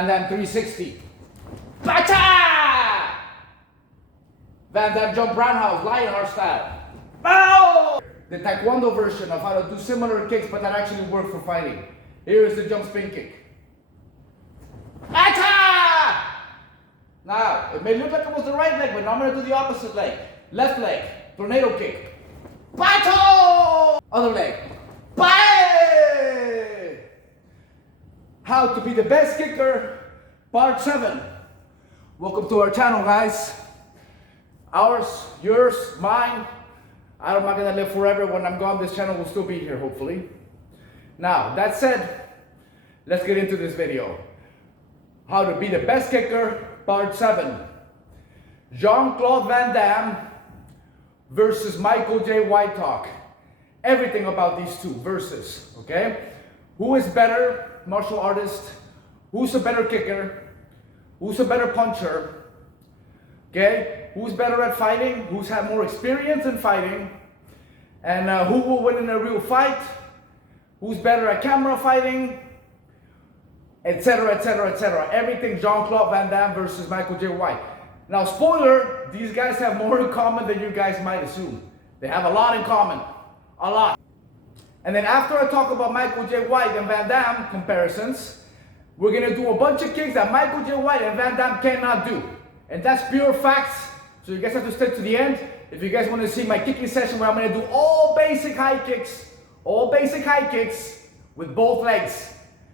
And then 360. Bacha! Van Damme jump roundhouse, Lionheart style. Bow! The Taekwondo version of how to do similar kicks but that actually work for fighting. Here is the jump spin kick. Bacha! Now, it may look like it was the right leg, but now I'm going to do the opposite leg. Left leg, tornado kick. Bato! Other leg. Bye! How to be the best kicker, part 7. Welcome to our channel, guys. Ours, yours, mine. I'm not gonna live forever. When I'm gone, this channel will still be here, hopefully. Now, that said, let's get into this video. How to be the best kicker, part 7. Jean-Claude Van Damme versus Michael J. White talk. Everything about these two versus, okay? Who is better martial artist? Who's a better kicker? Who's a better puncher? Okay? Who's better at fighting? Who's had more experience in fighting? And who will win in a real fight? Who's better at camera fighting? Etc, etc, etc. Everything Jean-Claude Van Damme versus Michael J. White. Now, spoiler, these guys have more in common than you guys might assume. They have a lot in common. A lot. And then after I talk about Michael J. White and Van Damme comparisons, we're going to do a bunch of kicks that Michael J. White and Van Damme cannot do. And that's pure facts. So you guys have to stick to the end. If you guys want to see my kicking session where I'm going to do all basic high kicks with both legs.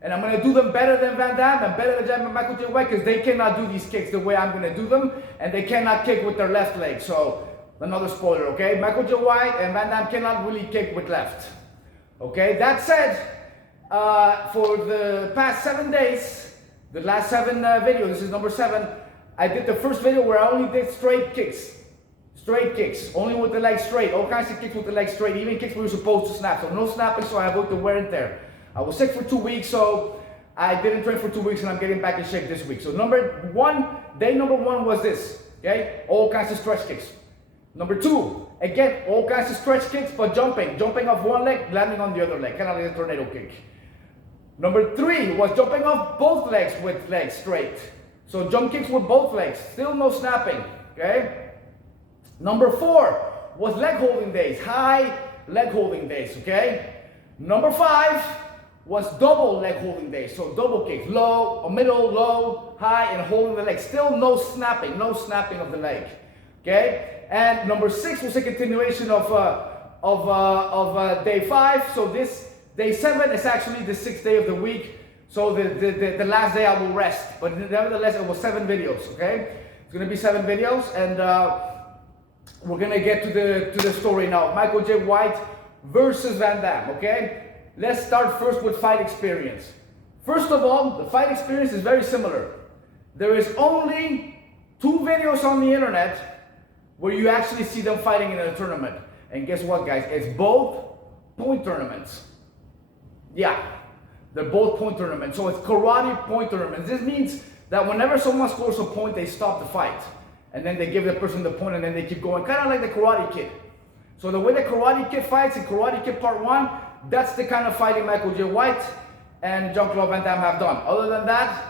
And I'm going to do them better than Van Damme and better than Michael J. White because they cannot do these kicks the way I'm going to do them. And they cannot kick with their left leg. So another spoiler, okay? Michael J. White and Van Damme cannot really kick with left. Okay, that said, for the past 7 days, the last 7 videos, this is number 7, I did the first video where I only did straight kicks, only with the leg straight, all kinds of kicks with the leg straight, even kicks where you're supposed to snap, so no snapping, so I avoid the wear and tear. I was sick for 2 weeks, so I didn't train for 2 weeks and I'm getting back in shape this week. So day number one was this, okay, all kinds of stretch kicks. Number 2, again, all kinds of stretch kicks, but jumping off one leg, landing on the other leg, kind of like a tornado kick. Number 3 was jumping off both legs with legs straight. So jump kicks with both legs, still no snapping, okay? Number 4 was leg holding days, high leg holding days, okay? Number 5 was double leg holding days, so double kicks, low, middle, low, high, and holding the leg. Still no snapping of the leg, okay? And number 6 was a continuation of day 5. So this day 7 is actually the 6th day of the week. So the last day I will rest. But nevertheless, it was 7 videos. Okay, it's gonna be 7 videos, and we're gonna get to the story now. Michael J. White versus Van Damme. Okay, let's start first with fight experience. First of all, the fight experience is very similar. There is only 2 videos on the internet where you actually see them fighting in a tournament. And guess what, guys? It's both point tournaments. Yeah, they're both point tournaments. So it's karate point tournaments. This means that whenever someone scores a point, they stop the fight. And then they give the person the point and then they keep going. Kind of like the Karate Kid. So the way the Karate Kid fights in Karate Kid Part 1, that's the kind of fighting Michael J. White and Jean-Claude Van Damme have done. Other than that,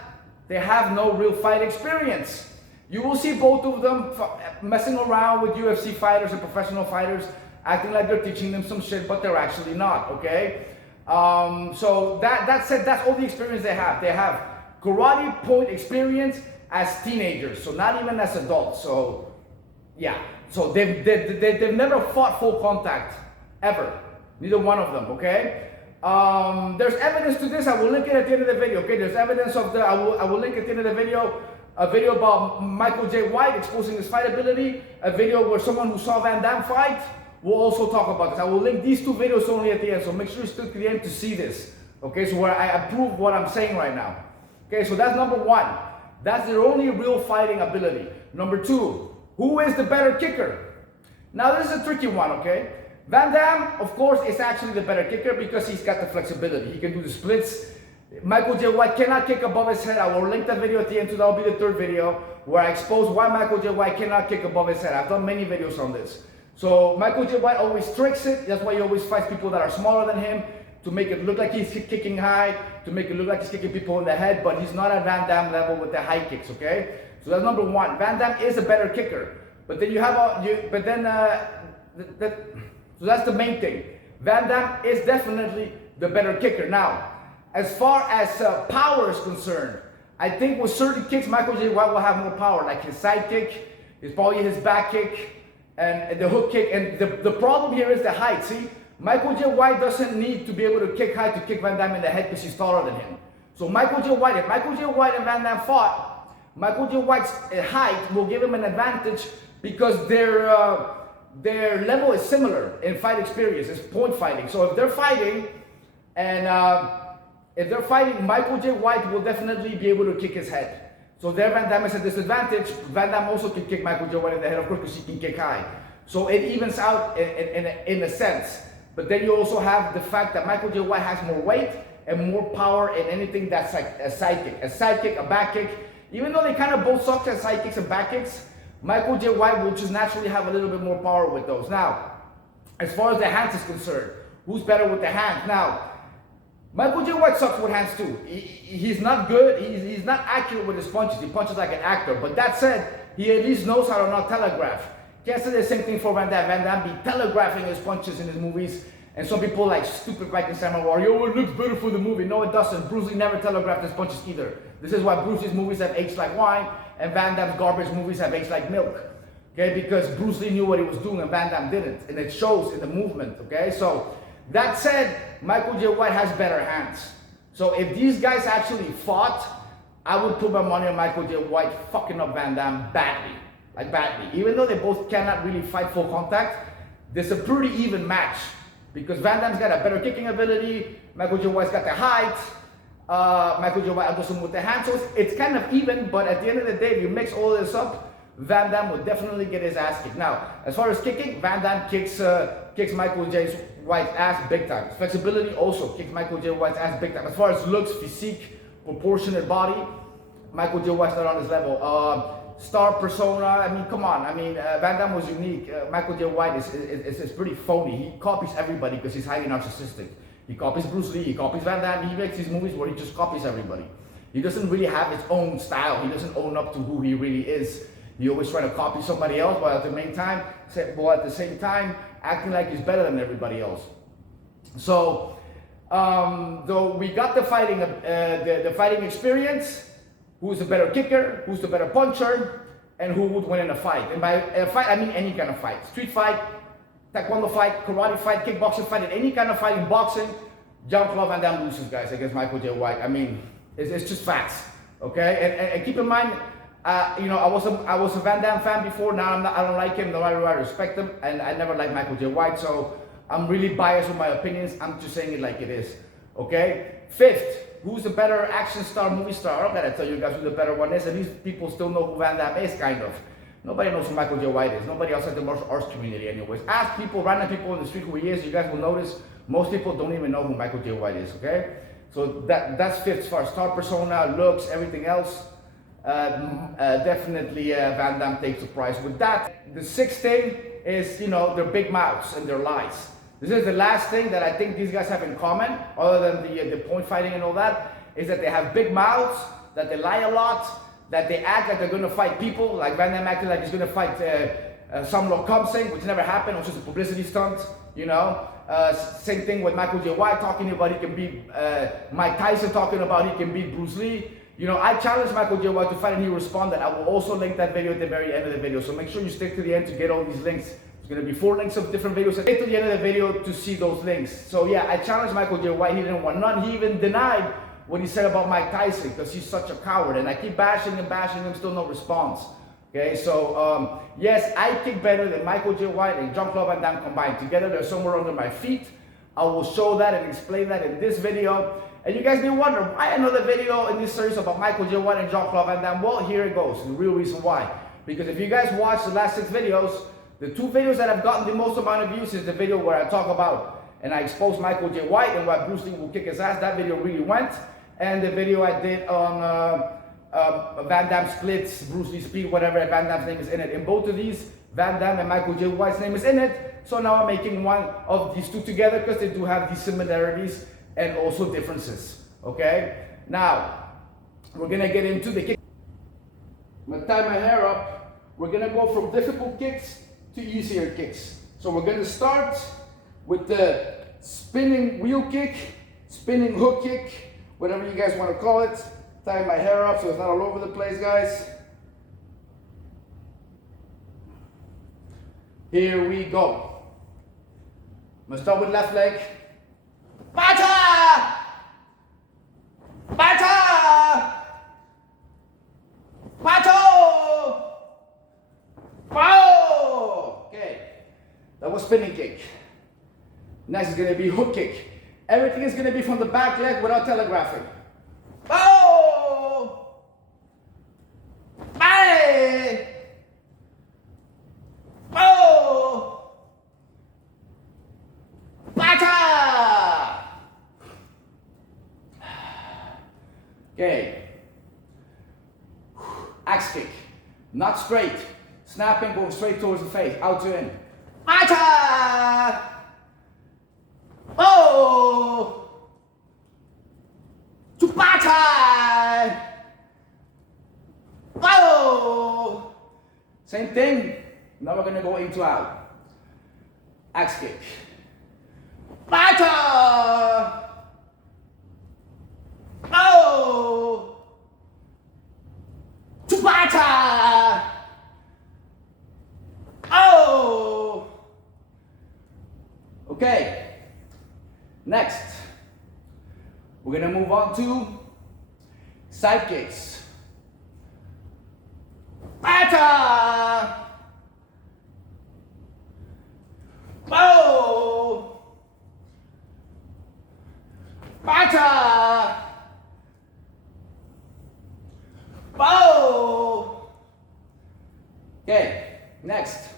they have no real fight experience. You will see both of them messing around with UFC fighters and professional fighters, acting like they're teaching them some shit, but they're actually not, okay? So that said, that's all the experience they have. They have karate point experience as teenagers, so not even as adults. So, yeah. So they've never fought full contact, ever. Neither one of them, okay? There's evidence to this. I will link it at the end of the video, okay? There's evidence of I will link at the end of the video a video about Michael J. White exposing his fight ability, a video where someone who saw Van Damme fight will also talk about this. I will link these 2 videos only at the end, so make sure you stick to the end to see this. Okay, so where I approve what I'm saying right now. Okay, so that's number 1. That's their only real fighting ability. Number 2, who is the better kicker? Now this is a tricky one, okay? Van Damme, of course, is actually the better kicker because he's got the flexibility. He can do the splits. Michael J. White cannot kick above his head. I will link that video at the end too. That will be the 3rd video where I expose why Michael J. White cannot kick above his head. I've done many videos on this. So Michael J. White always tricks it. That's why he always fights people that are smaller than him. to make it look like he's kicking high, to make it look like he's kicking people in the head, but he's not at Van Damme level with the high kicks, okay? So that's number one. Van Damme is a better kicker. But then so that's the main thing. Van Damme is definitely the better kicker. Now, as far as power is concerned, I think with certain kicks, Michael J. White will have more power, like his side kick, probably his back kick, and the hook kick. And the problem here is the height. See, Michael J. White doesn't need to be able to kick high to kick Van Damme in the head because he's taller than him. So Michael J. White, if Michael J. White and Van Damme fought, Michael J. White's height will give him an advantage because their level is similar in fight experience. It's point fighting. So if they're fighting, Michael J. White will definitely be able to kick his head. So there Van Damme is at disadvantage. Van Damme also can kick Michael J. White in the head, of course, because he can kick high. So it evens out in a sense. But then you also have the fact that Michael J. White has more weight and more power in anything that's like a side kick. A side kick, a back kick. Even though they kind of both suck at side kicks and back kicks, Michael J. White will just naturally have a little bit more power with those. Now, as far as the hands is concerned, who's better with the hands? Now, Michael J. White sucks with hands too. He's not good. He's not accurate with his punches. He punches like an actor. But that said, he at least knows how to not telegraph. Can't say the same thing for Van Damme. Van Damme be telegraphing his punches in his movies. And some people like stupid Viking Samurai Warrior, oh, it looks better for the movie. No, it doesn't. Bruce Lee never telegraphed his punches either. This is why Bruce Lee's movies have aged like wine and Van Damme's garbage movies have aged like milk. Okay, because Bruce Lee knew what he was doing and Van Damme didn't. And it shows in the movement, okay? So, that said, Michael J. White has better hands. So if these guys actually fought, I would put my money on Michael J. White fucking up Van Damme badly. Like badly. Even though they both cannot really fight full contact, there's a pretty even match. Because Van Damme's got a better kicking ability, Michael J. White's got the height, Michael J. White does some with the hands, so it's kind of even, but at the end of the day, if you mix all this up, Van Damme will definitely get his ass kicked. Now, as far as kicking, Van Damme kicks Michael J. White's ass big time. Flexibility also kicks Michael J. White's ass big time. As far as looks, physique, proportionate body, Michael J. White's not on his level. Star persona, I mean, come on. I mean, Van Damme was unique. Michael J. White is pretty phony. He copies everybody because he's highly narcissistic. He copies Bruce Lee, he copies Van Damme. He makes these movies where he just copies everybody. He doesn't really have his own style. He doesn't own up to who he really is. He always try to copy somebody else, but at the same time, acting like he's better than everybody else. So, though we got the fighting experience. Who's the better kicker, who's the better puncher, and who would win in a fight. And by a fight, I mean any kind of fight. Street fight, Taekwondo fight, karate fight, kickboxing fight, and any kind of fight in boxing, Jean-Claude Van Damme loses, guys, against Michael J. White. I mean, it's just facts, okay? And keep in mind, I was a Van Damme fan before. Now I don't like him, no matter I respect him, and I never liked Michael J. White, so I'm really biased with my opinions. I'm just saying it like it is, okay? Fifth. Who's the better action star, movie star? I don't gotta tell you guys who the better one is. At least people still know who Van Damme is, kind of. Nobody knows who Michael J. White is. Nobody outside the martial arts community anyways. Ask people, random people in the street who he is. You guys will notice most people don't even know who Michael J. White is, okay? So that's fifth as far as star persona, looks, everything else. Definitely Van Damme takes the prize with that. The sixth thing is, their big mouths and their lies. This is the last thing that I think these guys have in common, other than the point fighting and all that, is that they have big mouths, that they lie a lot, that they act like they're going to fight people, like Van Damme acted like he's going to fight some Kickboxing, which never happened, it was just a publicity stunt, Same thing with Michael J. White talking about he can beat Mike Tyson, talking about he can beat Bruce Lee. I challenged Michael J. White to fight and he responded. I will also link that video at the very end of the video, so make sure you stick to the end to get all these links. There's going to be 4 links of different videos. Stay to the end of the video to see those links. So yeah, I challenged Michael J. White. He didn't want none. He even denied what he said about Mike Tyson because he's such a coward. And I keep bashing him, still no response. Okay, so yes, I kick better than Michael J. White and Jean-Claude Van Damme combined. Together, they're somewhere under my feet. I will show that and explain that in this video. And you guys may wonder, why another video in this series about Michael J. White and Jean-Claude Van Damme? Well, here it goes. The real reason why. Because if you guys watch the last 6 videos, the 2 videos that have gotten the most amount of views is the video where I talk about and I expose Michael J. White and why Bruce Lee will kick his ass. That video really went. And the video I did on Van Damme splits, Bruce Lee speed, whatever, Van Damme's name is in it. In both of these, Van Damme and Michael J. White's name is in it. So now I'm making one of these 2 together because they do have these similarities. and also differences. Okay? Now, we're gonna get into the kick. I'm gonna tie my hair up. We're gonna go from difficult kicks to easier kicks. So we're gonna start with the spinning wheel kick, spinning hook kick, whatever you guys want to call it. Tie my hair up so it's not all over the place, guys. Here we go. I'm gonna start with left leg. Bata! Bata! Bato! Pow! Okay, that was spinning kick. Next is gonna be hook kick. Everything is gonna be from the back leg without telegraphing. Pow! Bang! Pow! Bata! Okay. Axe kick. Not straight. Snapping, going straight towards the face. Out to in. Bata! Oh! Chupata! Oh! Same thing. Now we're gonna go into out. Axe kick. Bata! Oh! Chupata! Oh! Okay. Next, we're gonna move on to side kicks. Bata! Oh! Bata! Oh! Okay, next,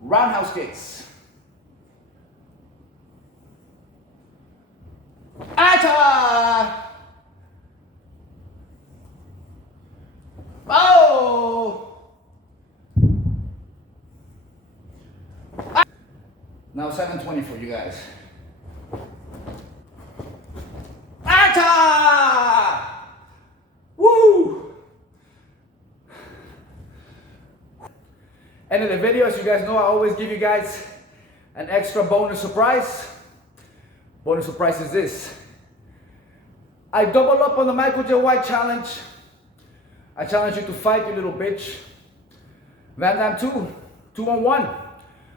roundhouse kicks. Ata! Oh! Now 720 for you guys. Ata! Woo! End of the video, as you guys know, I always give you guys an extra bonus surprise. Bonus surprise is this. I double up on the Michael J. White challenge. I challenge you to fight, you little bitch. Van Damme 2-on-1.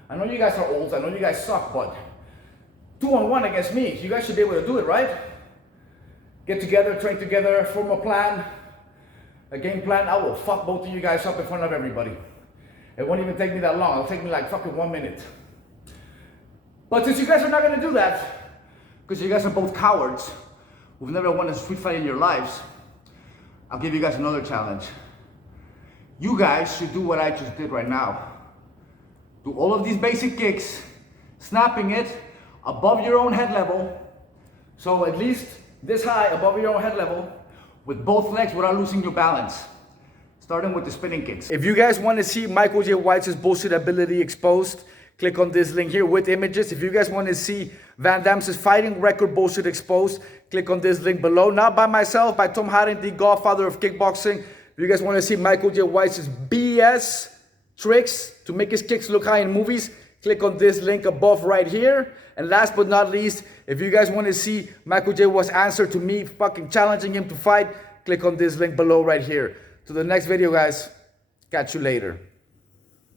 I know you guys are old, I know you guys suck, but 2-on-1 against me, you guys should be able to do it, right? Get together, train together, form a plan, a game plan. I will fuck both of you guys up in front of everybody. It won't even take me that long. It'll take me like fucking 1 minute. But since you guys are not gonna do that, because you guys are both cowards who've never won a street fight in your lives, I'll give you guys another challenge. You guys should do what I just did right now. Do all of these basic kicks, snapping it above your own head level. So at least this high above your own head level with both legs without losing your balance. Starting with the spinning kicks. If you guys want to see Michael J. White's bullshit ability exposed, click on this link here with images. If you guys want to see Van Damme's fighting record bullshit exposed, click on this link below. Not by myself, by Tom Harden, the godfather of kickboxing. If you guys want to see Michael J. White's BS tricks to make his kicks look high in movies, click on this link above right here. And last but not least, if you guys want to see Michael J. White's answer to me fucking challenging him to fight, click on this link below right here. To the next video, guys. Catch you later.